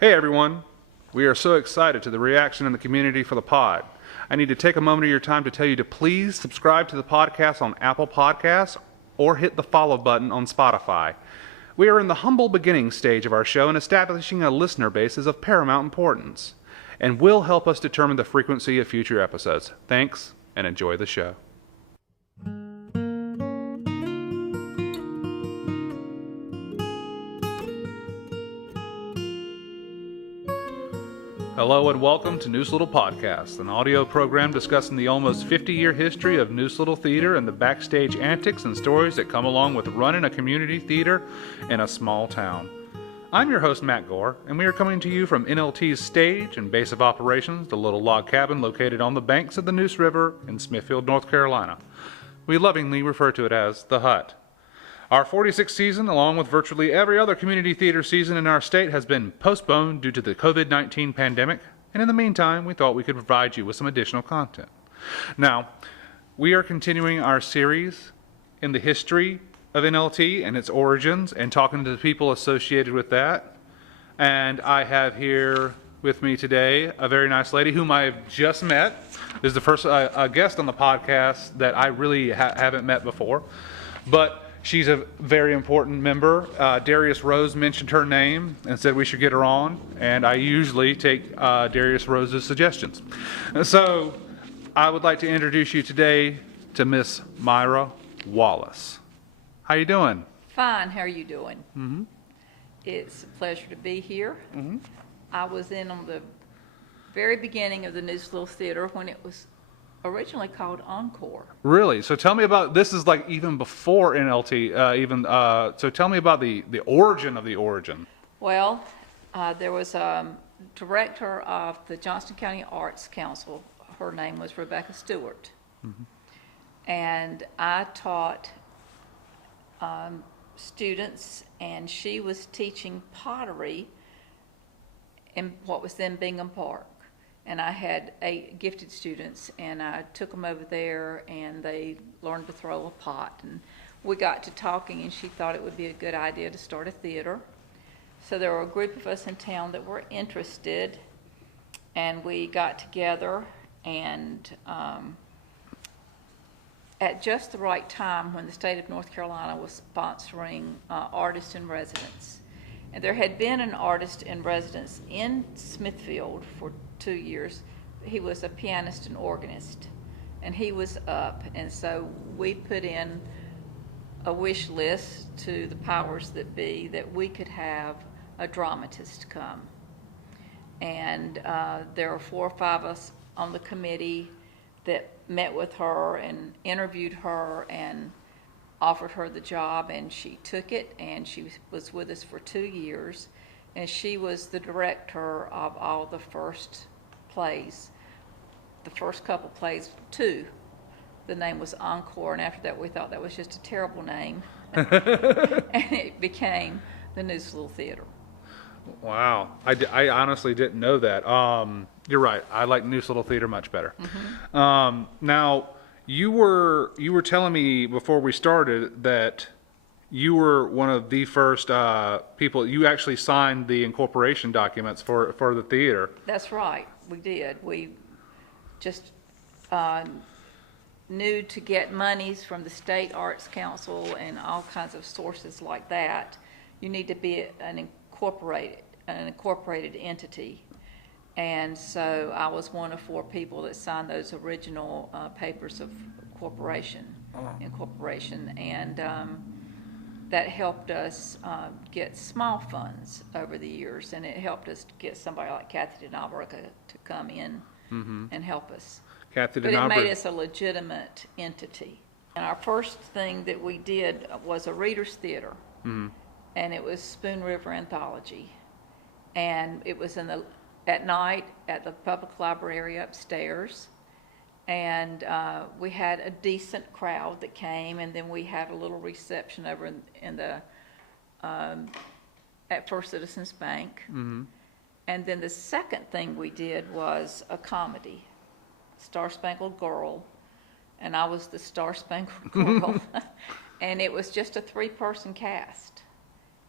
Hey everyone, we are so excited to the reaction in the community for the pod. I need to take a moment of your time to tell you to please subscribe to the podcast on Apple Podcasts or hit the follow button on Spotify. We are in the humble beginning stage of our show, and establishing a listener base is of paramount importance and will help us determine the frequency of future episodes. Thanks, and enjoy the show. Hello and welcome to Neuse Little Podcast, an audio program discussing the almost 50-year history of Neuse Little Theater and the backstage antics and stories that come along with running a community theater in a small town. I'm your host, Matt Gore, and we are coming to you from NLT's stage and base of operations, the little log cabin located on the banks of the Neuse River in Smithfield, North Carolina. We lovingly refer to it as the Hut. Our 46th season, along with virtually every other community theater season in our state, has been postponed due to the COVID-19 pandemic, and in the meantime, we thought we could provide you with some additional content. Now, we are continuing our series in the history of NLT and its origins and talking to the people associated with that. And I have here with me today a very nice lady whom I have just met. This is the first a guest on the podcast that I really haven't met before, but she's a very important member. Darius Rose mentioned her name and said we should get her on, and I usually take Darius Rose's suggestions. And so I would like to introduce you today to Miss Myra Wallace. How you doing? Fine. How are you doing? Mm-hmm. It's a pleasure to be here. Mm-hmm. I was in on the very beginning of the Neuse Little Theater when it was originally called Encore. Really? So tell me about, this is like even before NLT, so tell me about the origin of the origin. Well, there was a director of the Johnston County Arts Council. Her name was Rebecca Stewart. Mm-hmm. And I taught students, and she was teaching pottery in what was then Bingham Park. And I had 8 gifted students, and I took them over there, and they learned to throw a pot. And we got to talking, and she thought it would be a good idea to start a theater. So there were a group of us in town that were interested, and we got together, and at just the right time when the state of North Carolina was sponsoring artists in residence. And there had been an artist in residence in Smithfield for 2 years. He was a pianist and organist, and he was up, and so we put in a wish list to the powers that be that we could have a dramatist come. And there were 4 or 5 of us on the committee that met with her and interviewed her and offered her the job, and she took it, and she was with us for 2 years, and she was the director of all the first plays. The first couple plays, 2, the name was Encore, and after that we thought that was just a terrible name, and it became the Neuse Little Theater. Wow, I honestly didn't know that. You're right, I like Neuse Little Theater much better. Mm-hmm. Now, you were telling me before we started that you were one of the first people. You actually signed the incorporation documents for the theater. That's right, we did. We just knew to get monies from the State Arts Council and all kinds of sources like that, you need to be an incorporated entity. And so I was one of 4 people that signed those original papers of incorporation, and that helped us get small funds over the years, and it helped us get somebody like Kathy DeNabrica to come in and help us. Kathy But it DeNabrica. made us a legitimate entity. And our first thing that we did was a reader's theater, and it was Spoon River Anthology, and it was at night at the public library upstairs, and we had a decent crowd that came, and then we had a little reception over in the at First Citizens Bank. And then the second thing we did was a comedy, Star Spangled Girl, and I was the Star Spangled Girl. And it was just a 3-person cast,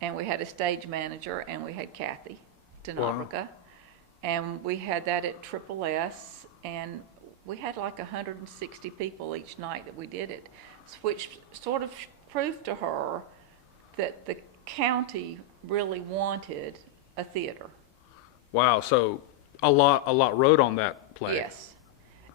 and we had a stage manager, and we had Kathy. Stenographer. And we had that at Triple S, and we had like 160 people each night that we did it, which sort of proved to her that the county really wanted a theater. Wow, so a lot rode on that play. Yes.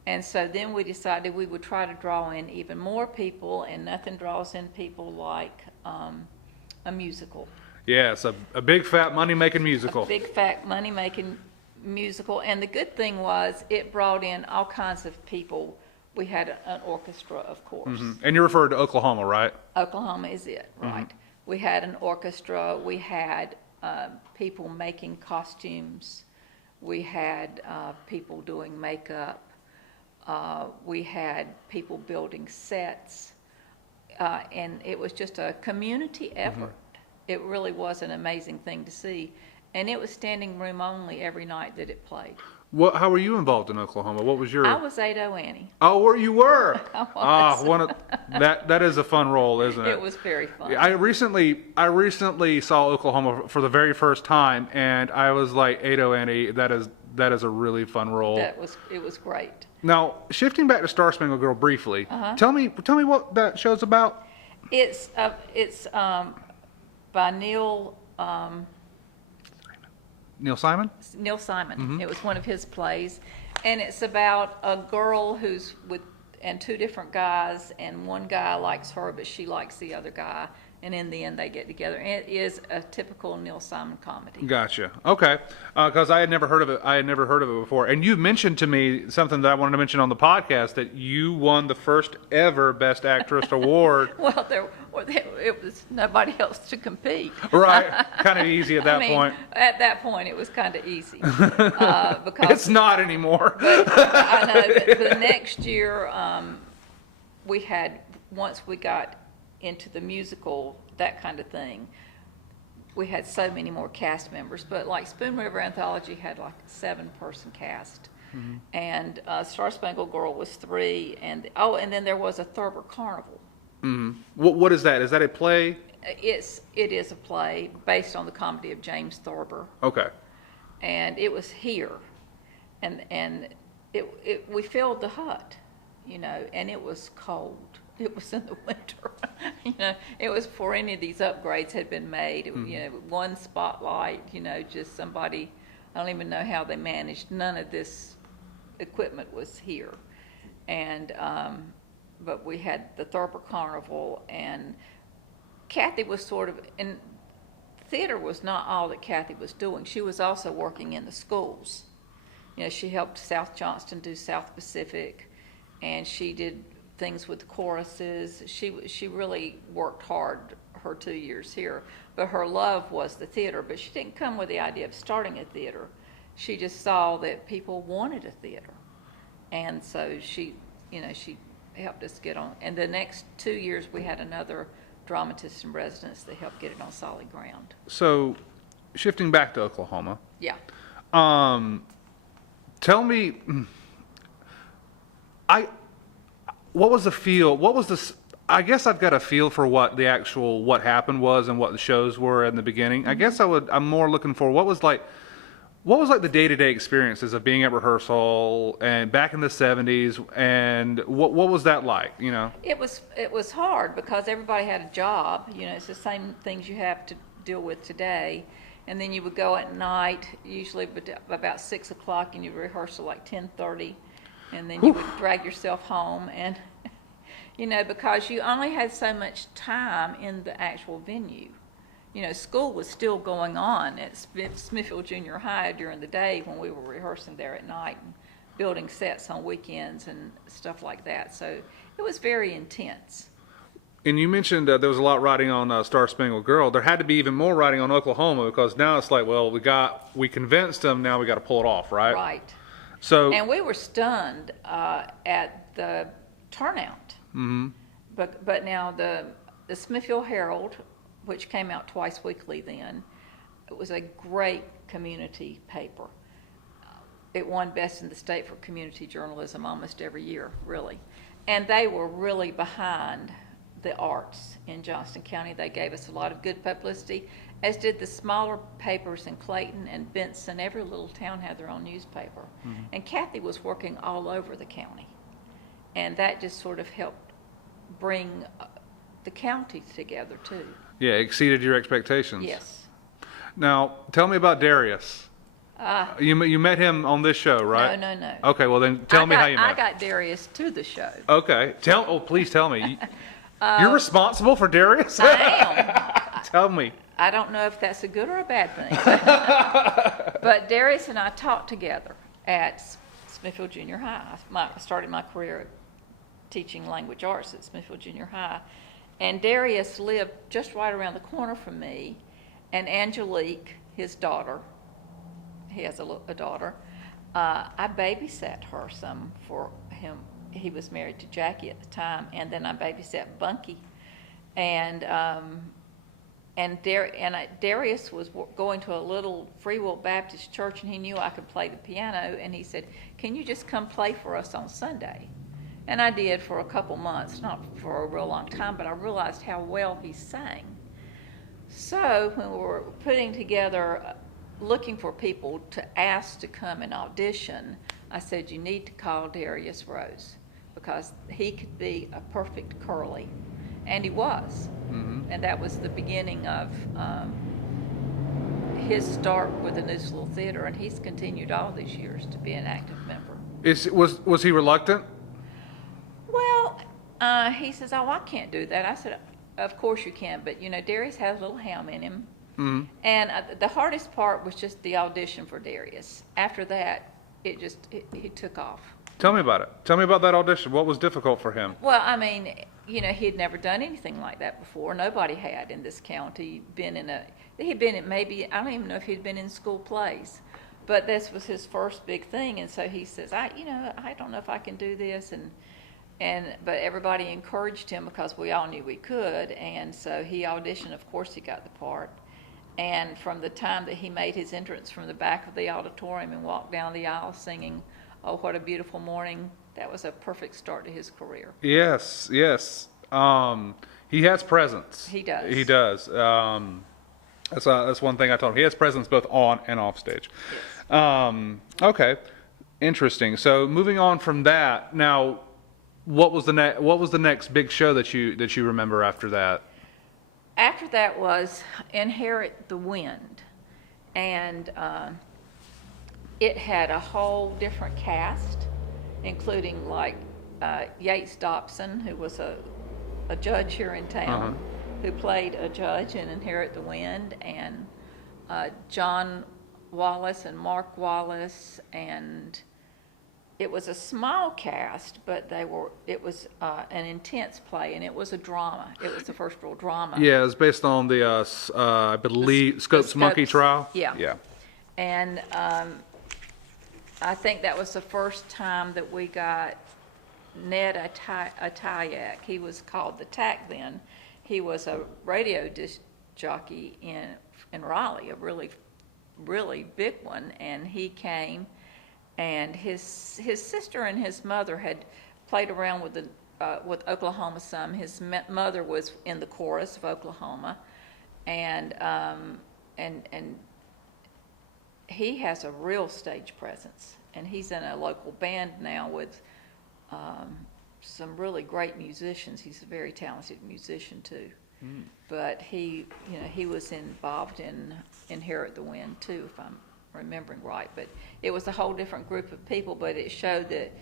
And so then we decided we would try to draw in even more people, and nothing draws in people like a musical. Yeah, it's a big fat money-making musical. A big fat money-making musical. And the good thing was it brought in all kinds of people. We had an orchestra, of course. Mm-hmm. And you referred to Oklahoma, right? Oklahoma is it, right? Mm-hmm. We had an orchestra. We had people making costumes. We had people doing makeup. We had people building sets. And it was just a community effort. Mm-hmm. It really was an amazing thing to see. And it was standing room only every night that it played. How were you involved in Oklahoma? What was your... I was 8-0 Annie. Oh, where you were? I was. That is a fun role, isn't it? It was very fun. I recently saw Oklahoma for the very first time, and I was like, 8-0 Annie, that is a really fun role. It was great. Now, shifting back to Star Spangled Girl briefly, tell me what that show's about. It's by Neil Simon? Neil Simon. Mm-hmm. It was one of his plays, and it's about a girl who's and two different guys, and one guy likes her, but she likes the other guy, and in the end they get together. And it is a typical Neil Simon comedy. Gotcha. Okay, because I had never heard of it. Before. And you mentioned to me something that I wanted to mention on the podcast, that you won the first ever Best Actress award. Well, it was nobody else to compete. Right. Kind of easy at that point. At that point, it was kind of easy. Because it's not anymore. But I know that for the next year, we had, once we got into the musical, that kind of thing, we had so many more cast members. But like Spoon River Anthology had like a 7-person cast. Mm-hmm. And Star Spangled Girl was 3. And then there was a Thurber Carnival. Mm-hmm. What is that? Is that a play? It is a play based on the comedy of James Thurber. Okay. And it was here, and we filled the hut, and it was cold. It was in the winter, It was before any of these upgrades had been made. Mm-hmm. One spotlight, just somebody. I don't even know how they managed. None of this equipment was here, and. But we had the Thurber Carnival, and Kathy was and theater was not all that Kathy was doing. She was also working in the schools. She helped South Johnston do South Pacific, and she did things with choruses. She really worked hard her 2 years here, but her love was the theater. But she didn't come with the idea of starting a theater. She just saw that people wanted a theater, and so she helped us get on. And the next 2 years, we had another dramatist in residence that helped get it on solid ground. So, shifting back to Oklahoma. Yeah. Tell me, what was the feel? What was this? I guess I've got a feel for what happened was and what the shows were in the beginning. Mm-hmm. I guess I'm more looking for what was like the day-to-day experiences of being at rehearsal and back in the 70s, and what was that like, It was hard because everybody had a job, it's the same things you have to deal with today. And then you would go at night, usually about 6 o'clock, and you rehearse at like 10:30, and then you would drag yourself home, and because you only had so much time in the actual venue. School was still going on at Smithfield Junior High during the day when we were rehearsing there at night and building sets on weekends and stuff like that. So it was very intense. And you mentioned there was a lot riding on Star Spangled Girl. There had to be even more riding on Oklahoma, because now it's like, well, we convinced them, now we got to pull it off, right? Right. So. And we were stunned at the turnout. Mm-hmm. But now the Smithfield Herald, which came out twice weekly then, it was a great community paper. It won Best in the State for community journalism almost every year, really. And they were really behind the arts in Johnston County. They gave us a lot of good publicity, as did the smaller papers in Clayton and Benson. Every little town had their own newspaper. Mm-hmm. And Kathy was working all over the county. And that just sort of helped bring the county together, too. Yeah, exceeded your expectations. Yes. Now, tell me about Darius. You met him on this show, right? No. Okay, well then tell me how you met. I got Darius to the show. Okay, please tell me. You're responsible for Darius? I am. Tell me. I don't know if that's a good or a bad thing. But Darius and I taught together at Smithfield Junior High. I started my career teaching language arts at Smithfield Junior High. And Darius lived just right around the corner from me. And Angelique, his daughter, he has a daughter, I babysat her some for him. He was married to Jackie at the time, and then I babysat Bunky. And Darius was going to a little Free Will Baptist church, and he knew I could play the piano, and he said, "Can you just come play for us on Sunday?" And I did for a couple months, not for a real long time, but I realized how well he sang. So when we were putting together, looking for people to ask to come and audition, I said, you need to call Darius Rose, because he could be a perfect Curly. And he was. Mm-hmm. And that was the beginning of his start with the Neuse Little Theater, and he's continued all these years to be an active member. Was he reluctant? Well, he says, "Oh, I can't do that." I said, "Of course you can, but Darius has a little ham in him." Mm-hmm. And the hardest part was just the audition for Darius. After that, he took off. Tell me about it. Tell me about that audition. What was difficult for him? Well, I mean, he had never done anything like that before. Nobody had in this county he'd been in maybe, I don't even know if he'd been in school plays, but this was his first big thing. And so he says, I don't know if I can do this. But everybody encouraged him because we all knew we could. And so he auditioned. Of course, he got the part. And from the time that he made his entrance from the back of the auditorium and walked down the aisle singing, "Oh, What a Beautiful Morning," that was a perfect start to his career. Yes. He has presence. He does. He does. That's one thing I told him. He has presence both on and off stage. Yes. Okay. Interesting. So moving on from that, now, what was the next big show that you remember after that? After that was Inherit the Wind, and it had a whole different cast, including like Yates Dobson, who was a judge here in town, who played a judge in Inherit the Wind, and John Wallace and Mark Wallace, and it was a small cast, but it was an intense play, and it was a drama. It was the first real drama. Yeah, it was based on the, I believe, Scopes Monkey trial. Yeah. And I think that was the first time that we got Ned Atayak. He was called the Tack then. He was a radio disc jockey in Raleigh, a really, really big one, and he came. And his sister and his mother had played around with Oklahoma some. His mother was in the chorus of Oklahoma, and he has a real stage presence. And he's in a local band now with some really great musicians. He's a very talented musician too. Mm. But he was involved in Inherit the Wind too, if I'm remembering right. But it was a whole different group of people, but it showed that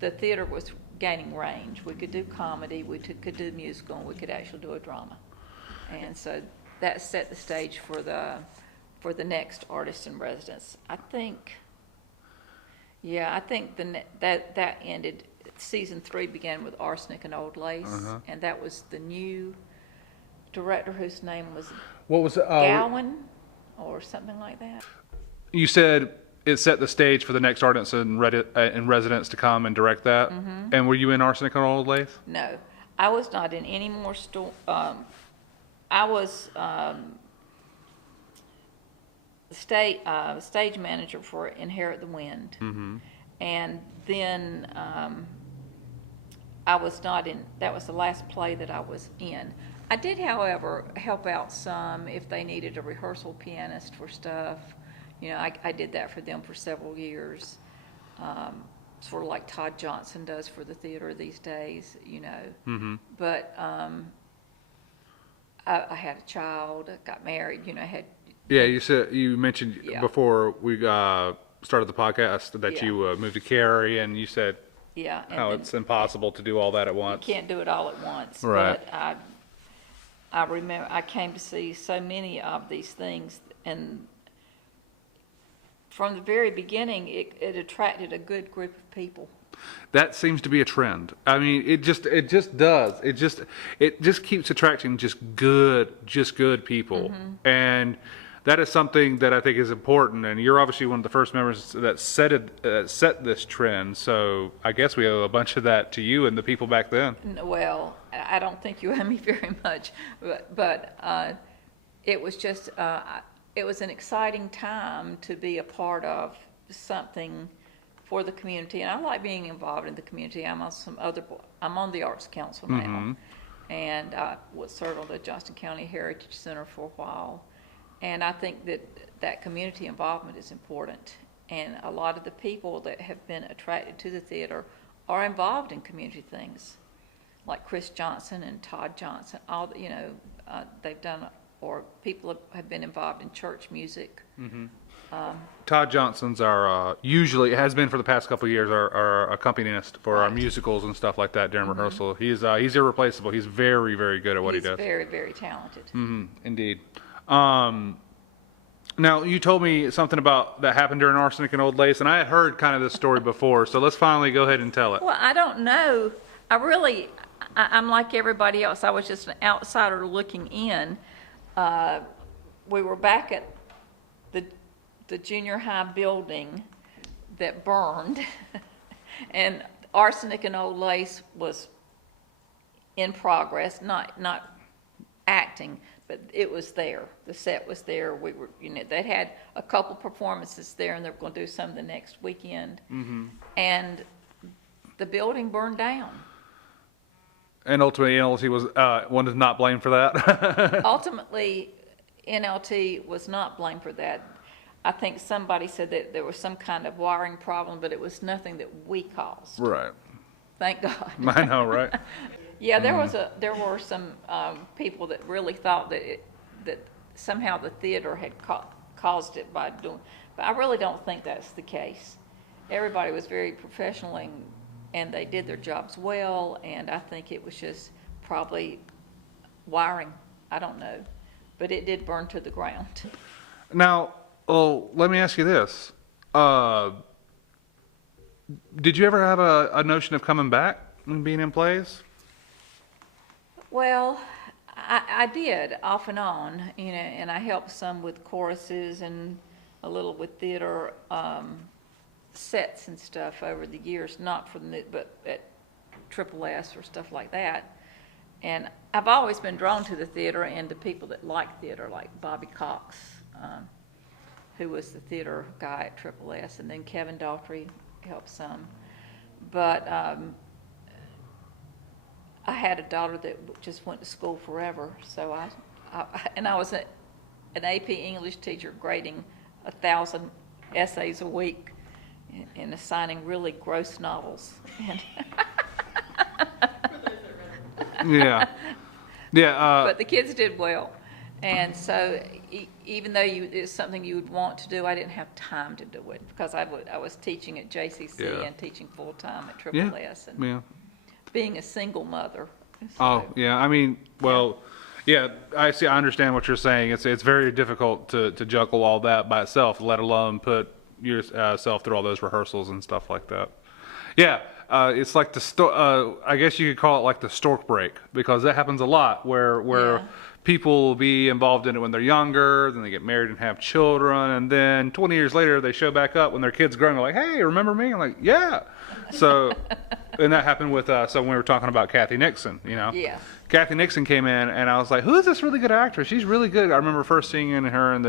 the theater was gaining range. We could do comedy, we could do musical, and we could actually do a drama. And so that set the stage for the next artist in residence. I think that ended. Season 3 began with Arsenic and Old Lace, and that was the new director whose name was Gowan or something like that. You said it set the stage for the next artist in residence to come and direct that. Mm-hmm. And were you in Arsenic and Old Lace? No, I was not in any more. I was stage manager for Inherit the Wind, and then I was not in. That was the last play that I was in. I did, however, help out some if they needed a rehearsal pianist for stuff. You know, I did that for them for several years. Sort of like Todd Johnson does for the theater these days, you know. Mm-hmm. But I had a child, got married, you know, Yeah, you mentioned before we started the podcast that you moved to Cary, and you said how it's impossible to do all that at once. You can't do it all at once. Right. But I remember I came to see so many of these things, and from the very beginning, it attracted a good group of people. That seems to be a trend. I mean, it just does. It just keeps attracting just good people, and that is something that I think is important. And you're obviously one of the first members that set this trend. So I guess we owe a bunch of that to you and the people back then. Well, I don't think you owe me very much, but it was just it was an exciting time to be a part of something for the community, and I like being involved in the community. I'm on the Arts Council now, and I was served on the Johnston County Heritage Center for a while, and I think that community involvement is important, and a lot of the people that have been attracted to the theater are involved in community things, like Chris Johnson and Todd Johnson. All you know, they've done, or people have been involved in church music. Todd Johnson's usually has been for the past couple of years our accompanist for our musicals and stuff like that during rehearsal. He's irreplaceable. He's very, very good at what he does. He's very, very talented. Indeed. Now you told me something about that happened during Arsenic and Old Lace, and I had heard kind of this story before. So let's finally go ahead and tell it. Well, I don't know. I'm like everybody else. I was just an outsider looking in. We were back at the junior high building that burned, and Arsenic and Old Lace was in progress, not acting, but it was there. The set was there. We were, you know, they had a couple performances there, and they were going to do some the next weekend, and the building burned down. And ultimately, NLT was one is not blamed for that. Ultimately, NLT was not blamed for that. I think somebody said that there was some kind of wiring problem, but it was nothing that we caused. Right. Thank God. I know, right? Yeah, there were some people that really thought that somehow the theater had caused it by doing, but I really don't think that's the case. Everybody was very professional, and they did their jobs well, and I think it was just probably wiring. I don't know, but it did burn to the ground. Now, let me ask you this. Did you ever have a notion of coming back and being in plays? Well, I did off and on, you know, and I helped some with choruses and a little with theater sets and stuff over the years, not for but at Triple S or stuff like that. And I've always been drawn to the theater and to people that like theater, like Bobby Cox, who was the theater guy at Triple S, and then Kevin Daughtry helped some. But I had a daughter that just went to school forever, so I was an AP English teacher grading 1,000 essays a week and assigning really gross novels. Yeah. But the kids did well. And so even though it's something you would want to do, I didn't have time to do it because I was teaching at JCC and teaching full-time at Triple S and being a single mother. So. Oh, yeah. I mean, well, yeah, I understand what you're saying. It's very difficult to juggle all that by itself, let alone put yourself through all those rehearsals and stuff like that. Yeah. It's like I guess you could call it like the stork break, because that happens a lot where people will be involved in it when they're younger, then they get married and have children, and then 20 years later they show back up when their kids grown. They're like, "Hey, remember me?" I'm like, "Yeah." So And that happened with, so when we were talking about Kathy Nixon, you know? Yeah. Kathy Nixon came in, and I was like, who is this really good actress? She's really good. I remember first seeing her in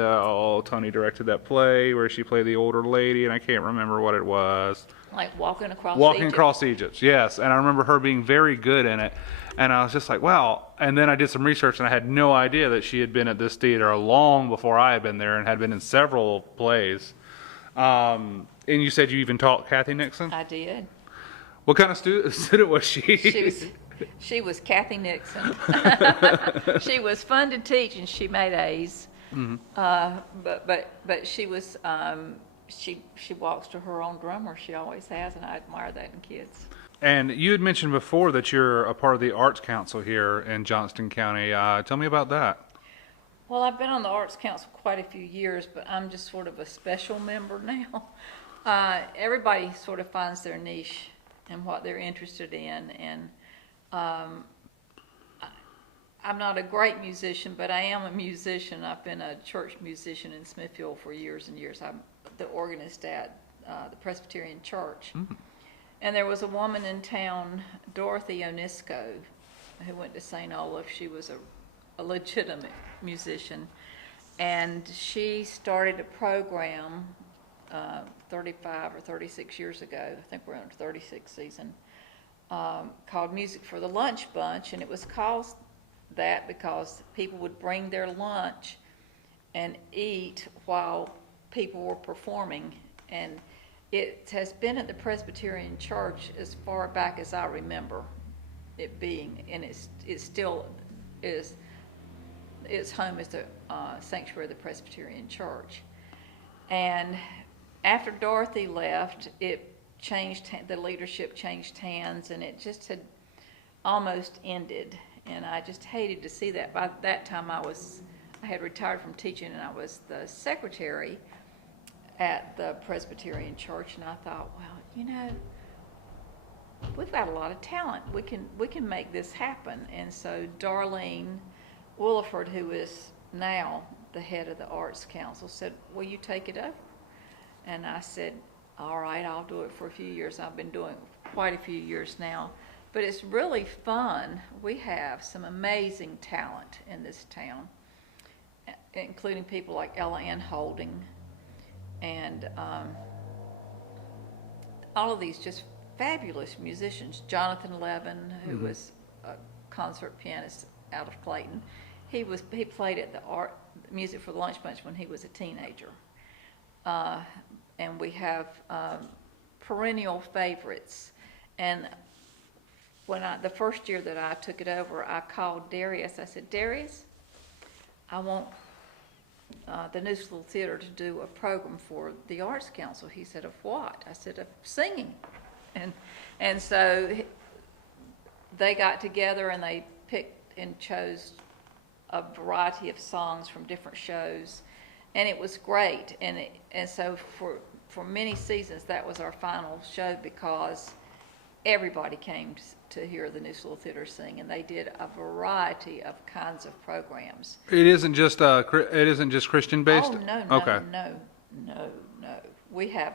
Tony directed that play where she played the older lady, and I can't remember what it was. Like Walking Across Walking Egypt. Across Egypt, yes. And I remember her being very good in it. And I was just like, wow. And then I did some research, and I had no idea that she had been at this theater long before I had been there and had been in several plays. And you said you even taught Kathy Nixon? I did. What kind of student was she? She was Kathy Nixon. She was fun to teach, and she made A's. Mm-hmm. But she was she walks to her own drummer. She always has, and I admire that in kids. And you had mentioned before that you're a part of the Arts Council here in Johnston County. Tell me about that. Well, I've been on the Arts Council quite a few years, but I'm just sort of a special member now. Everybody sort of finds their niche and what they're interested in, and I'm not a great musician, but I am a musician. I've been a church musician in Smithfield for years and years. I'm the organist at the Presbyterian Church. Mm. And there was a woman in town, Dorothy Onisco, who went to St. Olaf. She was a legitimate musician. And she started a program 35 or 36 years ago. I think we're on the 36th season, called Music for the Lunch Bunch. And it was called that because people would bring their lunch and eat while people were performing. And it has been at the Presbyterian Church as far back as I remember it being, and it still is. Its home is the sanctuary of the Presbyterian Church. And after Dorothy left, it changed. The leadership changed hands, and it just had almost ended. And I just hated to see that. By that time, I had retired from teaching, and I was the secretary at the Presbyterian Church, and I thought, well, you know, we've got a lot of talent. We can make this happen. And so Darlene Williford, who is now the head of the Arts Council, said, will you take it over? And I said, all right, I'll do it for a few years. I've been doing it quite a few years now. But it's really fun. We have some amazing talent in this town, including people like Ella Ann Holding, and all of these just fabulous musicians. Jonathan Levin, who mm-hmm. was a concert pianist out of Clayton, he played at the Music for the Lunch Bunch when he was a teenager. And we have perennial favorites. And when the first year that I took it over, I called Darius. I said, Darius, I want the Neuse Little Theater to do a program for the Arts Council. He said, of what? I said, of singing. And so they got together and they picked and chose a variety of songs from different shows, and it was great. And so for many seasons, that was our final show because everybody came to hear the Neuse Little Theater sing, and they did a variety of kinds of programs. It isn't just Christian based? Oh, no. Okay. No. We have,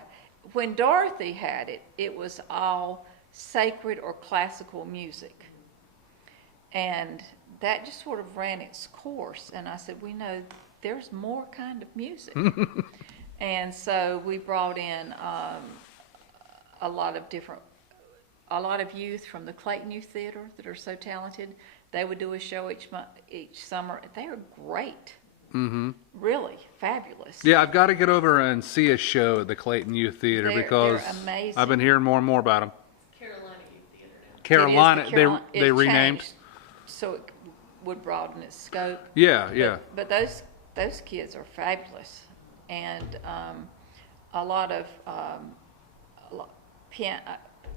when Dorothy had it, it was all sacred or classical music. And that just sort of ran its course. And I said, we know there's more kind of music. And so we brought in a lot of youth from the Clayton Youth Theater that are so talented. They would do a show each summer. They are great. Mm-hmm. Really fabulous. Yeah, I've got to get over and see a show at the Clayton Youth Theater because they're amazing. I've been hearing more and more about them. Carolina Youth Theater now. Carolina, they renamed. Changed, so it would broaden its scope. Yeah. But those kids are fabulous, and I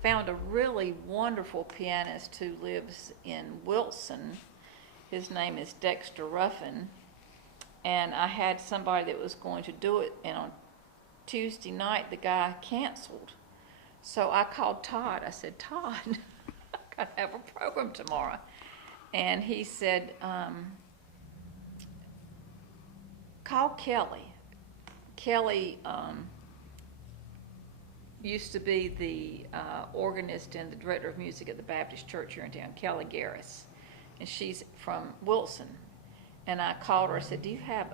found a really wonderful pianist who lives in Wilson. His name is Dexter Ruffin, and I had somebody that was going to do it, and on Tuesday night the guy canceled. So I called Todd. I said, Todd, I've got to have a program tomorrow. And he said, call Kelly. Kelly used to be the organist and the director of music at the Baptist church here in town, Kelly Garris. And she's from Wilson. And I called her, I said, do you have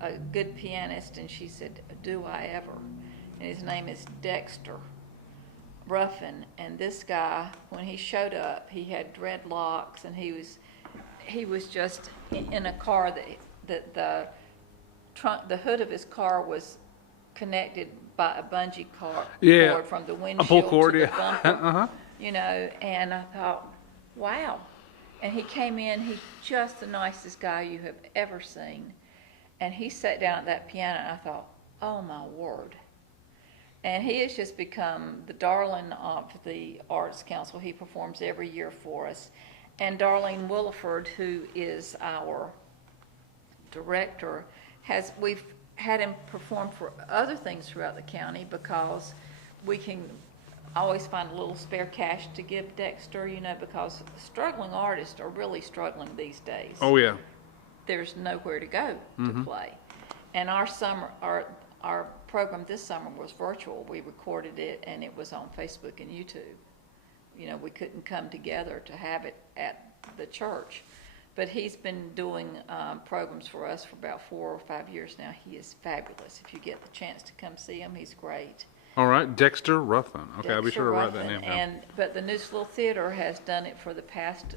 a good pianist? And she said, do I ever? And his name is Dexter Ruffin. And this guy, when he showed up, he had dreadlocks, and he was just in a car that the trunk, the hood of his car was connected by a bungee cord from the windshield to the bumper, you know. And I thought, wow. And he came in, he's just the nicest guy you have ever seen. And he sat down at that piano, and I thought, oh my word. And he has just become the darling of the Arts Council. He performs every year for us. And Darlene Williford, who is our director, we've had him perform for other things throughout the county, because we can always find a little spare cash to give Dexter, you know, because struggling artists are really struggling these days. Oh, yeah. There's nowhere to go to play. And our program this summer was virtual. We recorded it, and it was on Facebook and YouTube. You know, we couldn't come together to have it at the church. But he's been doing programs for us for about 4 or 5 years now. He is fabulous. If you get the chance to come see him, he's great. All right, Dexter Ruffin. Okay, I'll be Dexter sure to write Ruffin. that name down. But the Neuse Little Theater has done it for the past.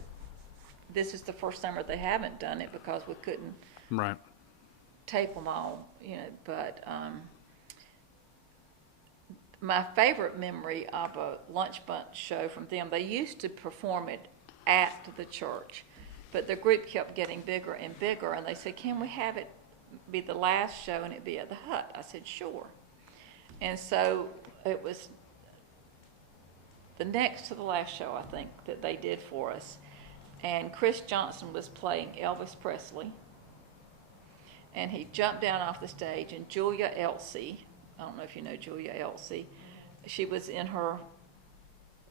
This is the first summer they haven't done it because we couldn't tape them all, you know. But my favorite memory of a lunch bunch show from them, they used to perform it at the church, but the group kept getting bigger and bigger, and they said, can we have it be the last show and it be at the Hut? I said, sure. And so it was the next to the last show, I think, that they did for us. And Chris Johnson was playing Elvis Presley, and he jumped down off the stage, and Julia Elsey, I don't know if you know Julia Elsey, she was in her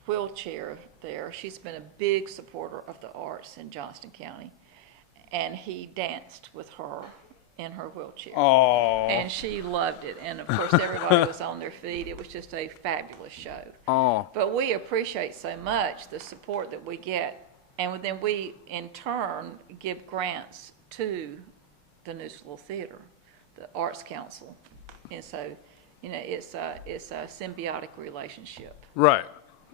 wheelchair there. She's been a big supporter of the arts in Johnston County, and he danced with her in her wheelchair. Oh. And she loved it, and of course everybody was on their feet. It was just a fabulous show. Oh. But we appreciate so much the support that we get, and then we in turn give grants to the Neuse Little Theater, the Arts Council, and so, you know, it's a symbiotic relationship. Right.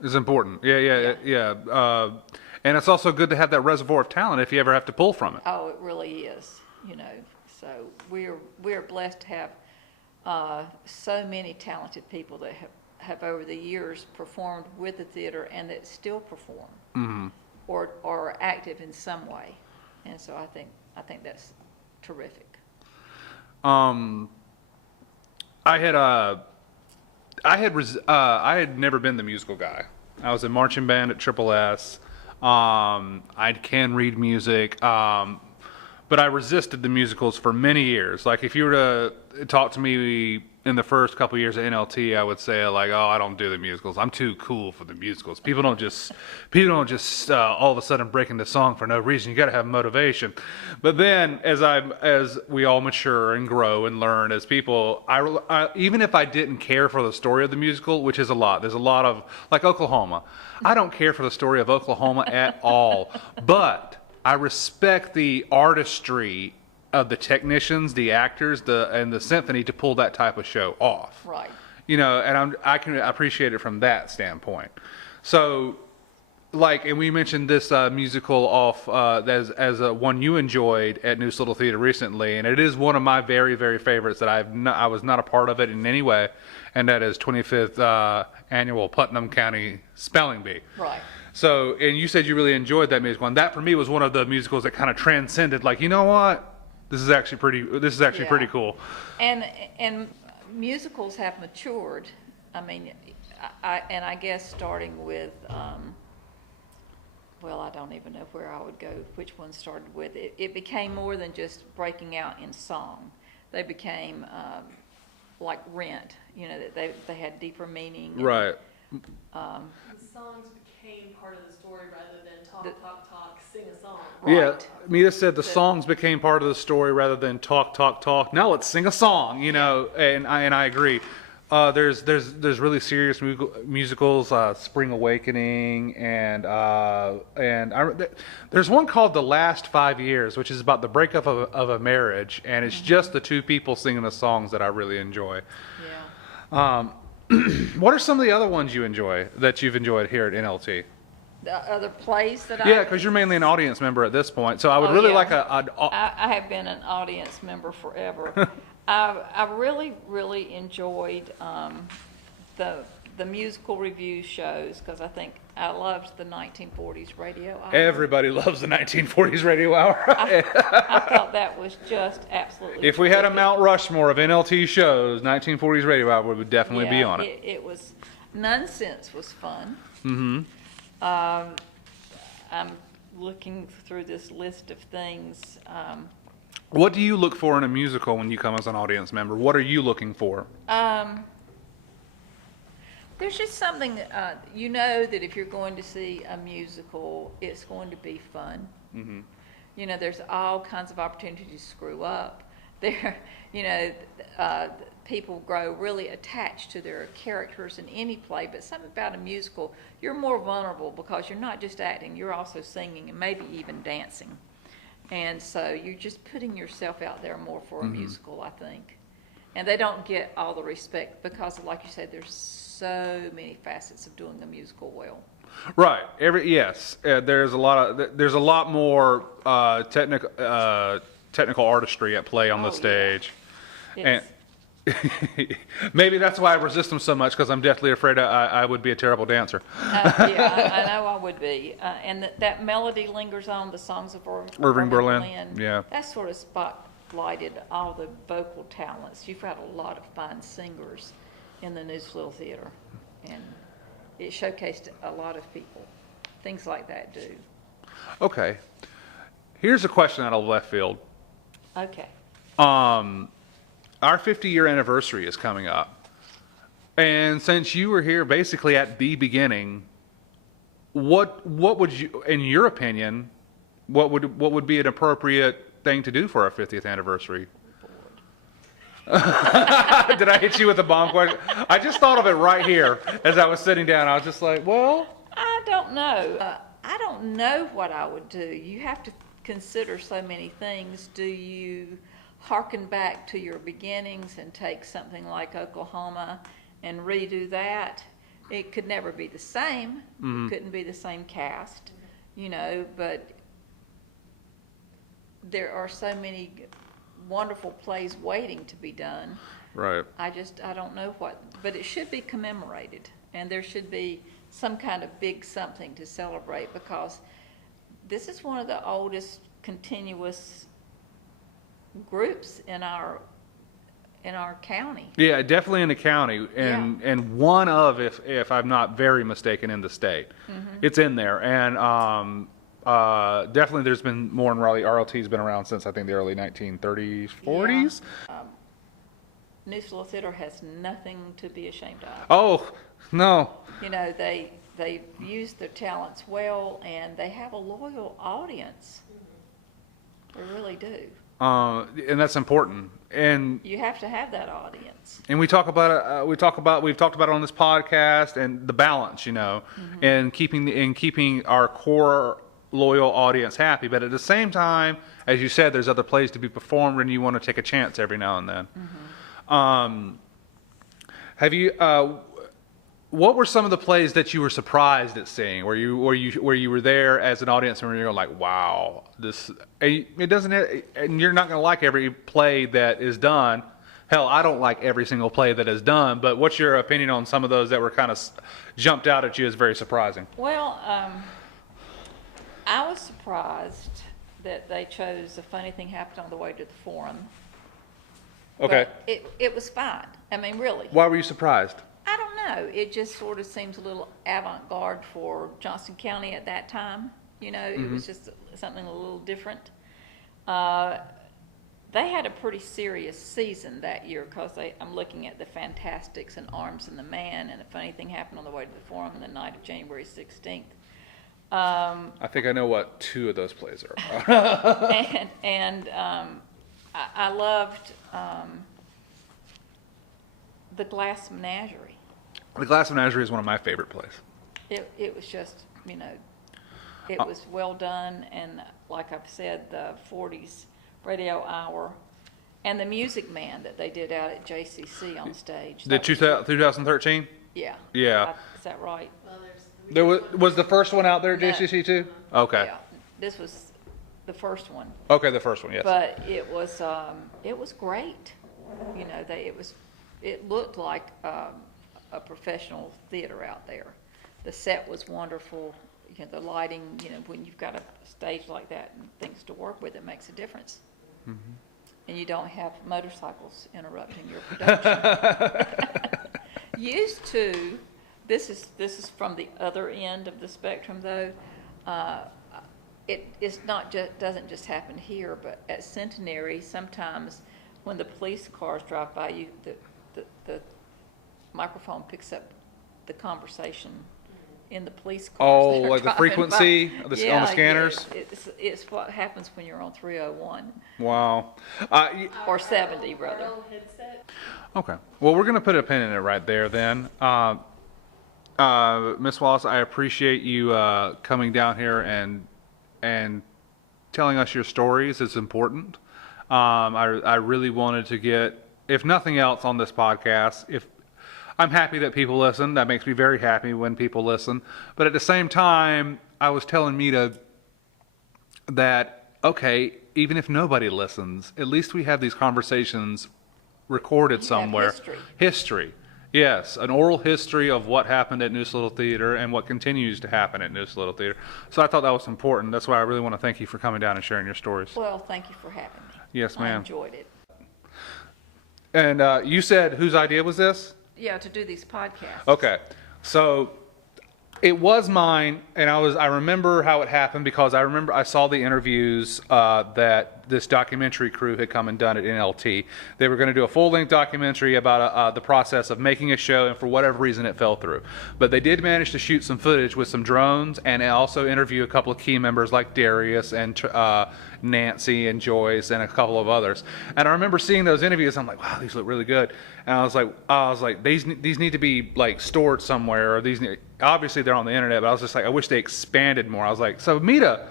It's important. Yeah. And it's also good to have that reservoir of talent if you ever have to pull from it. Oh, it really is, you know. So we're blessed to have so many talented people that have over the years performed with the theater and that still perform or are active in some way. And so I think that's terrific. I had never been the musical guy. I was in marching band at Triple S. I can read music, but I resisted the musicals for many years. Like, if you were to talk to me in the first couple years at NLT, I would say, like, oh, I don't do the musicals. I'm too cool for the musicals. People don't just all of a sudden break into song for no reason. You got to have motivation. But then, as we all mature and grow and learn as people, I even if I didn't care for the story of the musical, which is a lot. There's a lot of, like, Oklahoma. I don't care for the story of Oklahoma at all. But I respect the artistry of the technicians, the actors, and the symphony to pull that type of show off. Right. You know, and I can appreciate it from that standpoint. So, like, and we mentioned this musical off as one you enjoyed at Neuse Little Theater recently, and it is one of my very, very favorites that I was not a part of it in any way, and that is 25th Annual Putnam County Spelling Bee. Right. So, and you said you really enjoyed that musical, and that for me was one of the musicals that kind of transcended, like, you know what? This is actually pretty cool. And musicals have matured. I mean, I guess starting with, well, I don't even know where I would go, which one started with. It became more than just breaking out in song. They became like Rent, you know, that they had deeper meaning. Right. The songs became part of the story rather than talk, sing a song. Right. Yeah, Mita said the songs became part of the story rather than talk. Now let's sing a song, you know, and I agree. There's really serious musicals, Spring Awakening, there's one called The Last 5 Years, which is about the breakup of a marriage, and it's just the two people singing the songs that I really enjoy. Yeah. What are some of the other ones you enjoy that you've enjoyed here at NLT? The other plays that Yeah, because you're mainly an audience member at this point, so I would really like I have been an audience member forever. I really enjoyed the musical review shows because I loved the 1940s radio hour. Everybody loves the 1940s radio hour. I thought that was just absolutely. If we had a Mount Rushmore of NLT shows, 1940s radio hour would definitely be on it. It was Nonsense was fun. Mm-hmm. I'm looking through this list of things. What do you look for in a musical when you come as an audience member? What are you looking for? There's just something, you know that if you're going to see a musical, it's going to be fun. Mm-hmm. You know, there's all kinds of opportunities to screw up. People grow really attached to their characters in any play, but something about a musical, you're more vulnerable because you're not just acting, you're also singing and maybe even dancing. And so you're just putting yourself out there more for a musical, I think. And they don't get all the respect because, like you said, there's so many facets of doing a musical well. Right. There's a lot more technical artistry at play on the stage. Yeah. And maybe that's why I resist them so much because I'm deathly afraid I would be a terrible dancer. I know I would be. And that melody lingers on, the songs of Irving Berlin. Yeah. That sort of spotlighted all the vocal talents. You've got a lot of fine singers in the Neuse Little Theater. And it showcased a lot of people. Things like that do. Okay. Here's a question out of left field. Okay. Our 50-year anniversary is coming up. And since you were here basically at the beginning, what would you, in your opinion, what would be an appropriate thing to do for our 50th anniversary? Did I hit you with a bomb question? I just thought of it right here as I was sitting down. I was just like, well, I don't know. I don't know what I would do. You have to consider so many things. Do you harken back to your beginnings and take something like Oklahoma and redo that? It could never be the same. Mm-hmm. It couldn't be the same cast, but there are so many wonderful plays waiting to be done. right. I don't know but it should be commemorated, and there should be some kind of big something to celebrate because this is one of the oldest continuous groups in our county. Yeah, definitely in the county, and one of, if I'm not very mistaken, in the state. Mm-hmm. It's in there, and definitely there's been more in Raleigh. RLT's been around since I think the early 1930s, 40s. Yeah. Neuse Little Theater has nothing to be ashamed of. Oh no. They use their talents well, and they have a loyal audience. They really do. And that's important. And You have to have that audience. And we talk about it. We've talked about it on this podcast, and the balance, and keeping our core loyal audience happy. But at the same time, as you said, there's other plays to be performed, and you want to take a chance every now and then. Have you? What were some of the plays that you were surprised at seeing? Where you were there as an audience member, and you're like, wow, this. It doesn't. And you're not going to like every play that is done. Hell, I don't like every single play that is done. But what's your opinion on some of those that were kind of jumped out at you as very surprising? Well, I was surprised that they chose A Funny Thing Happened on the Way to the Forum. Okay. But it was fine. I mean, really. Why were you surprised? I don't know. It just sort of seems a little avant-garde for Johnston County at that time. It was just something a little different. They had a pretty serious season that year because I'm looking at the Fantastics and Arms and the Man, and A Funny Thing Happened on the Way to the Forum on the night of January 16th. I think I know what two of those plays are. I loved the Glass Menagerie. The Glass Menagerie is one of my favorite plays. It was just, it was well done, and like I've said, the 40s radio hour, and the Music Man that they did out at JCC on stage. The 2013? Yeah. Yeah. Is that right? Well, There was the first one out there at No. JCC too? Okay. Yeah. This was the first one. Okay, the first one, yes. But it was great. It looked like a professional theater out there. The set was wonderful. The lighting, when you've got a stage like that and things to work with, it makes a difference. Mm-hmm. And you don't have motorcycles interrupting your production. Used to, this is from the other end of the spectrum though. It's not just doesn't just happen here, but at Centenary sometimes when the police cars drive by you, the microphone picks up the conversation in the police cars. Oh, that are like the driving frequency by. on the scanners? Yeah, it's what happens when you're on 301. Wow. Or 70 rather. Our own headset. Okay. Well, we're going to put a pin in it right there then. Miss Wallace, I appreciate you coming down here and telling us your stories. It's important. I really wanted to get, if nothing else on this podcast, I'm happy that people listen. That makes me very happy when people listen. But at the same time, I was telling Mita that, okay, even if nobody listens, at least we have these conversations recorded somewhere. History. Yes, an oral history of what happened at Neuse Little Theater and what continues to happen at Neuse Little Theater. So I thought that was important. That's why I really want to thank you for coming down and sharing your stories. Well, thank you for having me. Yes, ma'am. I enjoyed it. And you said whose idea was this? Yeah, to do these podcasts. Okay, so it was mine, and I remember how it happened because I saw the interviews that this documentary crew had come and done at NLT. They were going to do a full-length documentary about the process of making a show, and for whatever reason it fell through. But they did manage to shoot some footage with some drones and also interview a couple of key members like Darius and Nancy and Joyce and a couple of others. And I remember seeing those interviews. I'm like, wow, these look really good. And I was like, these need to be like stored somewhere, or obviously they're on the internet. But I was just like, I wish they expanded more. I was like, so Mita,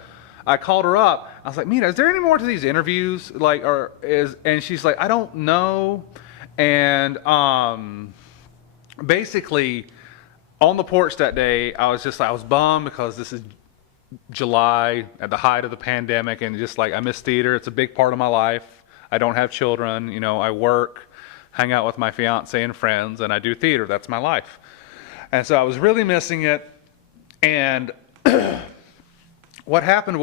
I called her up. I was like, Mita, is there any more to these interviews? And she's like, I don't know. And basically, on the porch that day, I was bummed because this is July at the height of the pandemic, and just like I miss theater. It's a big part of my life. I don't have children. I work, hang out with my fiance and friends, and I do theater. That's my life. And so I was really missing it. And what happened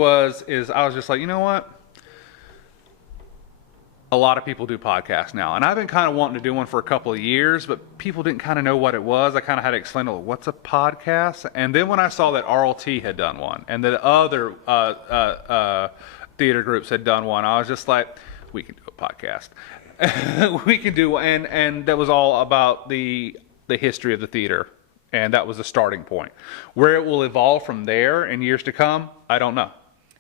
is I was just like, you know what? A lot of people do podcasts now. And I've been kind of wanting to do one for a couple of years, but people didn't kind of know what it was. I kind of had to explain, what's a podcast? And then when I saw that RLT had done one and that other theater groups had done one, I was just like, we can do a podcast. We can do, and that was all about the history of the theater. And that was the starting point. Where it will evolve from there in years to come, I don't know.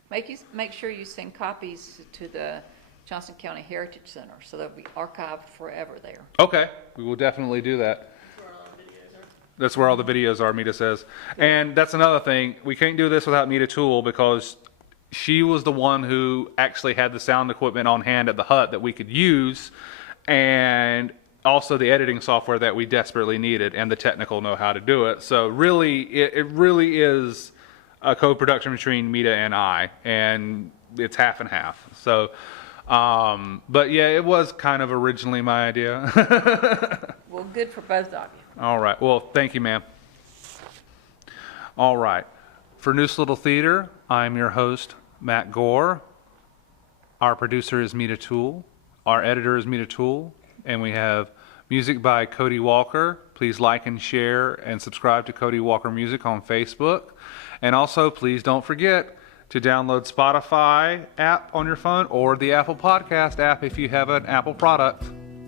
Make sure you send copies to the Johnson County Heritage Center, so they'll be archived forever there. Okay, we will definitely do that. That's where all the videos are, Mita says. And that's another thing. We can't do this without Mita Toole because she was the one who actually had the sound equipment on hand at the hut that we could use, and also the editing software that we desperately needed and the technical know-how to do it. So really, it really is a co-production between Mita and I, and it's half and half. So, but yeah, it was kind of originally my idea. Well, good for both of you. All right. Well, thank you, ma'am. All right. For Neuse Little Theater, I'm your host, Matt Gore. Our producer is Mita Toole. Our editor is Mita Toole. And we have music by Cody Walker. Please like and share and subscribe to Cody Walker Music on Facebook. And also, please don't forget to download Spotify app on your phone or the Apple Podcast app if you have an Apple product.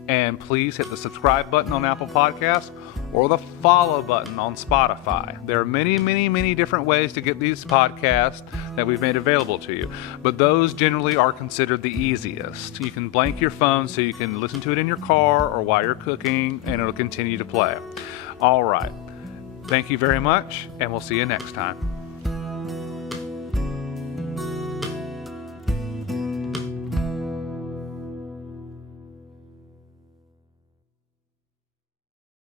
And please hit the subscribe button on Apple Podcasts or the follow button on Spotify. There are many, many, many different ways to get these podcasts that we've made available to you, but those generally are considered the easiest. You can blank your phone so you can listen to it in your car or while you're cooking, and it'll continue to play. All right. Thank you very much, and we'll see you next time.